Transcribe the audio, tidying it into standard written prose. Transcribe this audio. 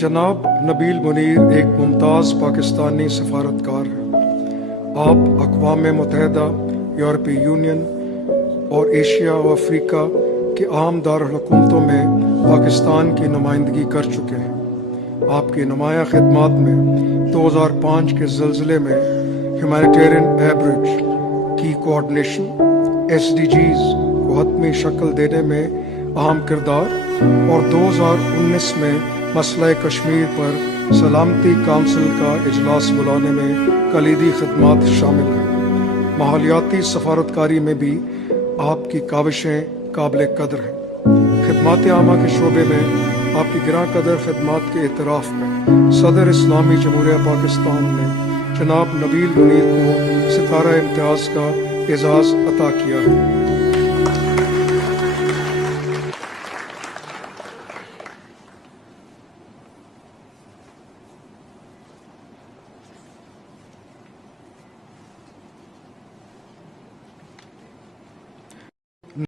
جناب نبیل منیر ایک ممتاز پاکستانی سفارتکار ہیں۔ آپ اقوام متحدہ، یورپی یونین اور ایشیا و افریقہ کے عام دارالحکومتوں میں پاکستان کی نمائندگی کر چکے ہیں۔ آپ کی نمایاں خدمات میں 2005 کے زلزلے میں ہیومینیٹیرین ایبریج کی کوآرڈینیشن، SDGs کو حتمی شکل دینے میں اہم کردار، اور 2019 میں مسئلہ کشمیر پر سلامتی کونسل کا اجلاس بلانے میں کلیدی خدمات شامل ہیں۔ ماحولیاتی سفارتکاری میں بھی آپ کی کاوشیں قابل قدر ہیں۔ خدمات عامہ کے شعبے میں آپ کی گراں قدر خدمات کے اعتراف میں صدر اسلامی جمہوریہ پاکستان نے جناب نبیل منیر کو ستارہ امتیاز کا اعزاز عطا کیا ہے۔